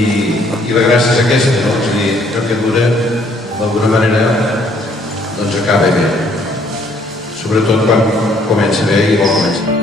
i la gràcia és aquesta, no? És a dir, que el que dura d'alguna manera doncs acaba bé, sobretot quan comença bé i vol començar.